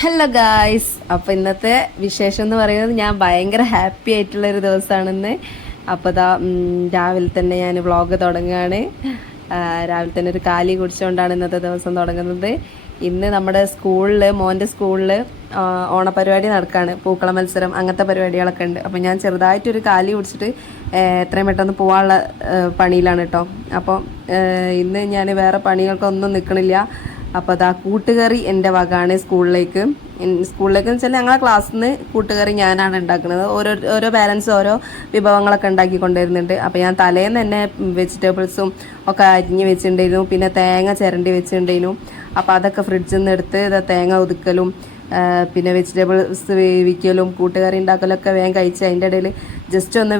Hello guys അപ്പോൾ ഇന്നത്തെ വിശേഷം എന്ന് പറയുന്നത് ഞാൻ ഭയങ്കര ഹാപ്പി ആയിട്ടുള്ള ഒരു ദിവസമാണെന്ന് അപ്പോൾ ഇതാ രാവിലെ തന്നെ ഞാൻ വ്ളോഗ് തുടങ്ങുകയാണ്. രാവിലെ തന്നെ ഒരു കാലി കുടിച്ചുകൊണ്ടാണ് ഇന്നത്തെ ദിവസം തുടങ്ങുന്നത്. ഇന്ന് നമ്മുടെ സ്കൂളിൽ മോന്റെ സ്കൂളിൽ ഓണപരിപാടി നടക്കുകയാണ് പൂക്കള മത്സരം അങ്ങനത്തെ പരിപാടികളൊക്കെ ഉണ്ട്. അപ്പോൾ ഞാൻ ചെറുതായിട്ടൊരു കാലി കുടിച്ചിട്ട് എത്രയും പെട്ടെന്ന് പോകാനുള്ള പണിയിലാണ് കേട്ടോ അപ്പോൾ ഇന്ന് ഞാൻ വേറെ പണികൾക്കൊന്നും നിൽക്കണില്ല അപ്പോൾ അതാ കൂട്ടുകറി എന്റെ വകാണ് സ്കൂളിലേക്ക്. സ്കൂളിലേക്ക് വെച്ചാൽ ഞങ്ങളെ ക്ലാസ്സിൽ നിന്ന് കൂട്ടുകറി ഞാനാണ് ഉണ്ടാക്കുന്നത്. ഓരോ ഓരോ പാരൻസ് ഓരോ വിഭവങ്ങളൊക്കെ ഉണ്ടാക്കി കൊണ്ടുവരുന്നുണ്ട് അപ്പോൾ ഞാൻ തലേന്ന് തന്നെ വെജിറ്റബിൾസും ഒക്കെ അരിഞ്ഞ് വെച്ചിട്ടുണ്ടായിരുന്നു. പിന്നെ തേങ്ങ ചിരണ്ടി വെച്ചിട്ടുണ്ടായിരുന്നു. അപ്പോൾ അതൊക്കെ ഫ്രിഡ്ജിൽ നിന്ന് എടുത്ത് തേങ്ങ ഒതുക്കലും പിന്നെ വെജിറ്റബിൾസ് വേവിക്കലും കൂട്ടുകറി ഉണ്ടാക്കലൊക്കെ വേഗം കഴിച്ച് അതിന്റെ ഇടയിൽ ജസ്റ്റ് ഒന്ന്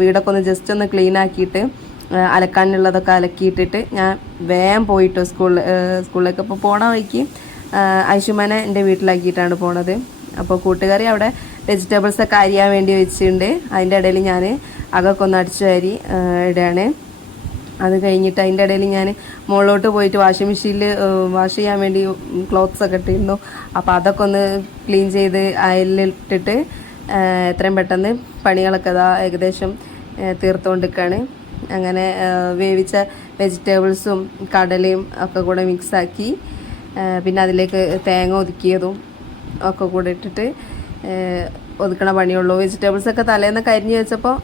വീടൊക്കെ ഒന്ന് ജസ്റ്റ് ഒന്ന് ക്ലീൻ ആക്കിയിട്ട് അലക്കാനുള്ളതൊക്കെ അലക്കിയിട്ടിട്ട് ഞാൻ വേഗം പോയിട്ടോ സ്കൂളിൽ സ്കൂളിലേക്ക്. അപ്പോൾ പോണ വഴിക്ക് ഐഷുമാനെ എന്റെ വീട്ടിലാക്കിയിട്ടാണ് പോണത്. അപ്പോൾ കൂട്ടുകാരി അവിടെ വെജിറ്റബിൾസ് ഒക്കെ അരിയാൻ വേണ്ടി വെച്ചിട്ടുണ്ട്. അതിന്റെ ഇടയിൽ ഞാൻ അകൊക്കെ ഒന്ന് അടിച്ചു അരി ഇടുകയാണ്. അത് കഴിഞ്ഞിട്ട് അതിന്റെ ഇടയിൽ ഞാൻ മുകളിലോട്ട് പോയിട്ട് വാഷിംഗ് മെഷീനിൽ വാഷ് ചെയ്യാൻ വേണ്ടി ക്ലോത്ത്സ് ഒക്കെ ഇട്ടിരുന്നു. അപ്പോൾ അതൊക്കെ ഒന്ന് ക്ലീൻ ചെയ്ത് അയലിട്ടിട്ട് ഏഹ് എത്രയും പെട്ടെന്ന് പണികളൊക്കെ ഇതാ ഏകദേശം തീർത്തുകൊണ്ടിരിക്കുകയാണ്. അങ്ങനെ വേവിച്ച വെജിറ്റബിൾസും കടലയും ഒക്കെ കൂടെ മിക്സാക്കി പിന്നെ അതിലേക്ക് തേങ്ങ ഒതുക്കിയതും ഒക്കെ കൂടെ ഇട്ടിട്ട് ഒതുക്കണ പണിയുള്ളൂ. വെജിറ്റബിൾസ് ഒക്കെ തലേന്ന് കരിഞ്ഞ് വെച്ചപ്പോൾ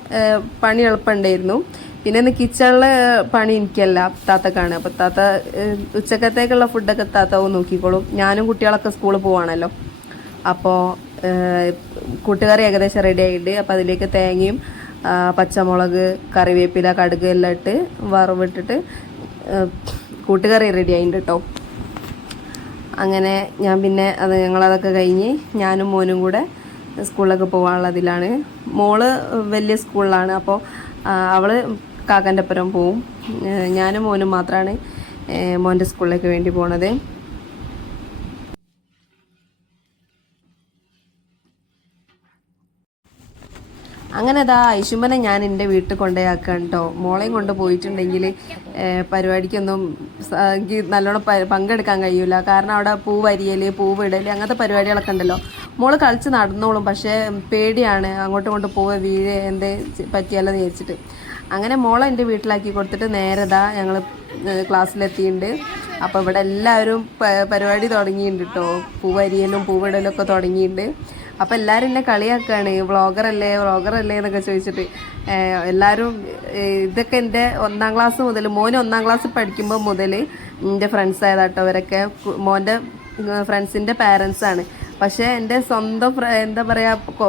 പണി എളുപ്പമുണ്ടായിരുന്നു. പിന്നെ ഇന്ന് കിച്ചണിലെ പണി എനിക്കല്ല താത്തക്കാണ്. അപ്പോൾ താത്ത ഉച്ചക്കത്തേക്കുള്ള ഫുഡൊക്കെ താത്താവും നോക്കിക്കോളും. ഞാനും കുട്ടികളൊക്കെ സ്കൂളിൽ പോവാണല്ലോ. അപ്പോൾ കൂട്ടുകറി ഏകദേശം റെഡി ആയിട്ടുണ്ട്. അപ്പോൾ അതിലേക്ക് തേങ്ങയും പച്ചമുളക് കറിവേപ്പില കടുക് എല്ലാം ഇട്ട് വറവിട്ടിട്ട് കൂട്ടുകറി റെഡി ആയിട്ടുണ്ട് കേട്ടോ അങ്ങനെ ഞാൻ പിന്നെ അത് ഞങ്ങളതൊക്കെ കഴിഞ്ഞ് ഞാനും മോനും കൂടെ സ്കൂളിലൊക്കെ പോകാനുള്ളതിലാണ് മോൾ വലിയ സ്കൂളിലാണ് അപ്പോൾ അവൾ കാക്കന്റെ അപ്പുറം പോവും. ഞാനും മോനും മാത്രമാണ് മോന്റെ സ്കൂളിലേക്ക് വേണ്ടി പോണത്. അങ്ങനെ അതാ ഐശുമ്പനെ ഞാൻ എന്റെ വീട്ടിൽ കൊണ്ടുപോയാക്കാൻ കേട്ടോ മോളെയും കൊണ്ട് പോയിട്ടുണ്ടെങ്കിൽ പരിപാടിക്കൊന്നും എനിക്ക് നല്ലോണം പങ്കെടുക്കാൻ കഴിയൂല. കാരണം അവിടെ പൂ വരിയൽ പൂവിടൽ അങ്ങനത്തെ പരിപാടികളൊക്കെ ഉണ്ടല്ലോ. മോൾ കളിച്ച് നടന്നോളും പക്ഷേ പേടിയാണ് അങ്ങോട്ടും ഇങ്ങോട്ടും പോവുക വീഴ് എന്തേ പറ്റിയാലോ എന്ന് വിചാരിച്ചിട്ട്. അങ്ങനെ മോളെ എന്റെ വീട്ടിലാക്കി കൊടുത്തിട്ട് നേരതാ ഇതാ ഞങ്ങൾ ക്ലാസ്സിലെത്തിയിട്ടുണ്ട് അപ്പോൾ ഇവിടെ എല്ലാവരും പരിപാടി തുടങ്ങിയിട്ടുണ്ട് കേട്ടോ പൂവരിയലും പൂവിടലും ഒക്കെ തുടങ്ങിയിട്ടുണ്ട് അപ്പോൾ എല്ലാവരും എന്നെ കളിയാക്കുകയാണ് വ്ളോഗർ അല്ലേ എന്നൊക്കെ ചോദിച്ചിട്ട്. എല്ലാവരും ഇതൊക്കെ എന്റെ ഒന്നാം ക്ലാസ് മുതൽ മോന് ഒന്നാം ക്ലാസ് പഠിക്കുമ്പോൾ മുതൽ എന്റെ ഫ്രണ്ട്സ് ആയതാട്ടോ. അവരൊക്കെ മോന്റെ ഫ്രണ്ട്സിന്റെ പാരൻസാണ് പക്ഷേ എന്റെ സ്വന്തം എന്താ പറയുക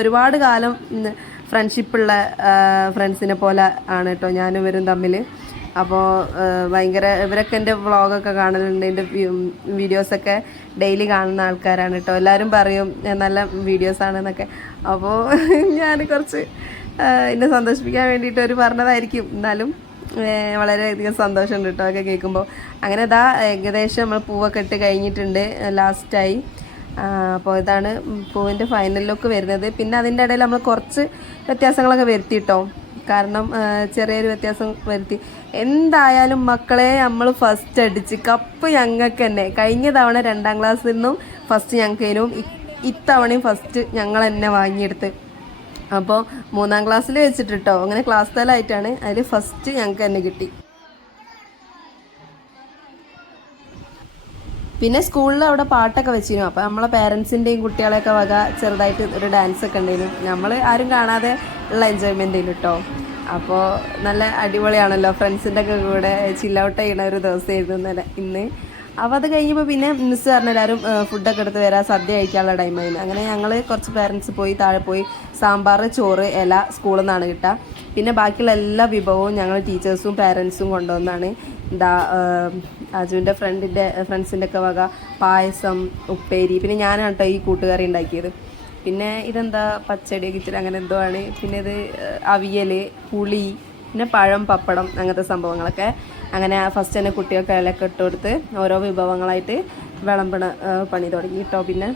ഒരുപാട് കാലം ഫ്രണ്ട്ഷിപ്പുള്ള ഫ്രണ്ട്സിനെ പോലെ ആണ് കേട്ടോ ഞാനും ഇവരും തമ്മിൽ അപ്പോൾ ഭയങ്കര ഇവരൊക്കെ എന്റെ വ്ളോഗൊക്കെ കാണലുണ്ട് എന്റെ വീഡിയോസൊക്കെ ഡെയിലി കാണുന്ന ആൾക്കാരാണ് കേട്ടോ. എല്ലാവരും പറയും നല്ല വീഡിയോസ് ആണെന്നൊക്കെ അപ്പോൾ ഞാൻ കുറച്ച് എന്നെ സന്തോഷിപ്പിക്കാൻ വേണ്ടിയിട്ട് ഒരു പറഞ്ഞതായിരിക്കും. എന്നാലും വളരെയധികം സന്തോഷമുണ്ട് കേട്ടോ ഒക്കെ കേൾക്കുമ്പോൾ അങ്ങനെ ഇതാ ഏകദേശം നമ്മൾ പൂവൊക്കെ ഇട്ട് കഴിഞ്ഞിട്ടുണ്ട് ലാസ്റ്റായി. അപ്പോൾ ഇതാണ് പൂവിന്റെ ഫൈനൽ ലുക്ക് വരുന്നത്. പിന്നെ അതിന്റെ ഇടയിൽ നമ്മൾ കുറച്ച് വ്യത്യാസങ്ങളൊക്കെ വരുത്തി കേട്ടോ. കാരണം ചെറിയൊരു വ്യത്യാസം വരുത്തി. എന്തായാലും മക്കളെ നമ്മൾ ഫസ്റ്റ് അടിച്ച് കപ്പ് ഞങ്ങൾക്ക് തന്നെ. കഴിഞ്ഞ തവണ രണ്ടാം ക്ലാസ്സിൽ നിന്നും ഫസ്റ്റ് ഞങ്ങൾക്കേനും ഇത്തവണയും ഫസ്റ്റ് ഞങ്ങൾ തന്നെ വാങ്ങിയെടുത്ത്. അപ്പോൾ മൂന്നാം ക്ലാസ്സിൽ വെച്ചിട്ട് കേട്ടോ അങ്ങനെ ക്ലാസ് തലമായിട്ടാണ് അതിൽ ഫസ്റ്റ് ഞങ്ങൾക്ക് തന്നെ കിട്ടി. പിന്നെ സ്കൂളിൽ അവിടെ പാട്ടൊക്കെ വെച്ചിരുന്നു. അപ്പോൾ നമ്മളെ പേരൻസിന്റെയും കുട്ടികളെയൊക്കെ വക ചെറുതായിട്ട് ഒരു ഡാൻസ് ഒക്കെ ഉണ്ടായിരുന്നു. നമ്മൾ ആരും കാണാതെ ഉള്ള എൻജോയ്മെന്റ് കേട്ടോ അപ്പോൾ നല്ല അടിപൊളിയാണല്ലോ. ഫ്രണ്ട്സിന്റെ ഒക്കെ കൂടെ ചില്ലൗട്ട് ചെയ്യുന്ന ഒരു ദിവസമായിരുന്നു ഇന്നലെ ഇന്ന്. അപ്പോൾ അത് കഴിഞ്ഞപ്പോൾ പിന്നെ മിസ് പറഞ്ഞ എല്ലാവരും ഫുഡൊക്കെ എടുത്ത് വരാൻ സദ്യ കഴിക്കാനുള്ള ടൈമായിരുന്നു അങ്ങനെ ഞങ്ങൾ കുറച്ച് പേരൻസ് പോയി താഴെ പോയി സാമ്പാർ ചോറ് ഇല സ്കൂളിൽ നിന്നാണ് കിട്ടുക പിന്നെ ബാക്കിയുള്ള എല്ലാ വിഭവവും ഞങ്ങൾ ടീച്ചേഴ്സും പേരൻസും കൊണ്ടുവന്നാണ്. എന്താ അജുവിന്റെ ഫ്രണ്ടിന്റെ ഫ്രണ്ട്സിന്റെ ഒക്കെ വക പായസം ഉപ്പേരി. പിന്നെ ഞാനാണ് കേട്ടോ ഈ കൂട്ടുകറി ഉണ്ടാക്കിയത്. പിന്നെ ഇതെന്താ പച്ചടി കിച്ചടി അങ്ങനെ എന്തോ ആണ്. പിന്നെ ഇത് അവിയൽ പുളി പിന്നെ പഴം പപ്പടം അങ്ങനത്തെ സംഭവങ്ങളൊക്കെ അങ്ങനെ ഫസ്റ്റ് തന്നെ കുട്ടികൾക്ക് ഇലക്കെട്ട് കൊടുത്ത് ഓരോ വിഭവങ്ങളായിട്ട് വിളമ്പണ പണി തുടങ്ങി കേട്ടോ പിന്നെ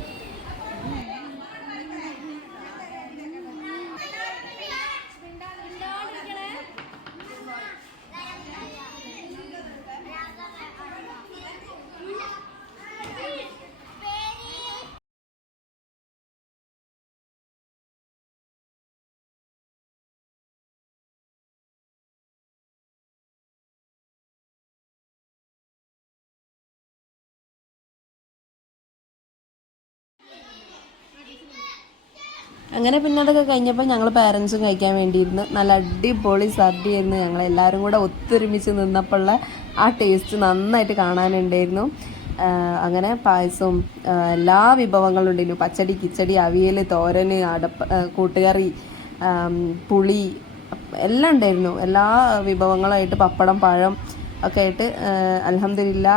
അങ്ങനെ പിന്നെ അതൊക്കെ കഴിഞ്ഞപ്പോൾ ഞങ്ങൾ പാരൻസും കഴിക്കാൻ വേണ്ടിയിരുന്നു. നല്ല അടിപൊളി സദ്യയായിരുന്നു ഞങ്ങൾ എല്ലാവരും കൂടെ ഒത്തൊരുമിച്ച് നിന്നപ്പോഴുള്ള ആ ടേസ്റ്റ് നന്നായിട്ട് കാണാനുണ്ടായിരുന്നു. അങ്ങനെ പായസവും എല്ലാ വിഭവങ്ങളും ഉണ്ടായിരുന്നു. പച്ചടി കിച്ചടി അവിയൽ തോരൻ അടപ്പ കൂട്ടുകറി പുളി എല്ലാം ഉണ്ടായിരുന്നു. എല്ലാ വിഭവങ്ങളായിട്ട് പപ്പടം പഴം ഒക്കെ ആയിട്ട് അലഹമില്ല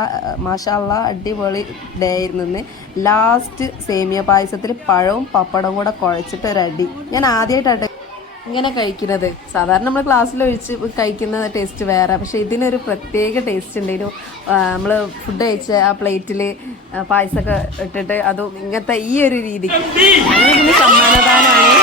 മാഷാള്ള അടിപൊളി ഡേ ആയിരുന്നു ലാസ്റ്റ് സേമിയ പായസത്തിൽ പഴവും പപ്പടവും കൂടെ കുഴച്ചിട്ട് ഒരു അടി. ഞാൻ ആദ്യമായിട്ടാട്ടെ ഇങ്ങനെ കഴിക്കുന്നത്. സാധാരണ നമ്മൾ ക്ലാസ്സിൽ ഒഴിച്ച് കഴിക്കുന്ന ടേസ്റ്റ് വേറെ പക്ഷെ ഇതിനൊരു പ്രത്യേക ടേസ്റ്റ് ഉണ്ട് ഉണ്ടായിരുന്നു നമ്മൾ ഫുഡ് കഴിച്ച ആ പ്ലേറ്റിൽ പായസമൊക്കെ ഇട്ടിട്ട് അതും ഇങ്ങനത്തെ ഈ ഒരു രീതിക്ക്. അങ്ങനെ ഇതിന് സമ്മാനദാനമാണ്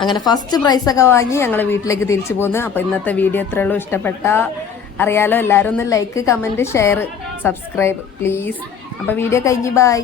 അങ്ങനെ ഫസ്റ്റ് പ്രൈസ് ഒക്കെ വാങ്ങി ഞങ്ങൾ വീട്ടിലേക്ക് തിരിച്ചു പോന്നു. അപ്പോൾ ഇന്നത്തെ വീഡിയോ എത്രയുള്ളൂ ഇഷ്ടപ്പെട്ട അറിയാലോ എല്ലാവരും ഒന്ന് like comment share subscribe please അപ്പോൾ വീഡിയോ കഴിഞ്ഞ് ബൈ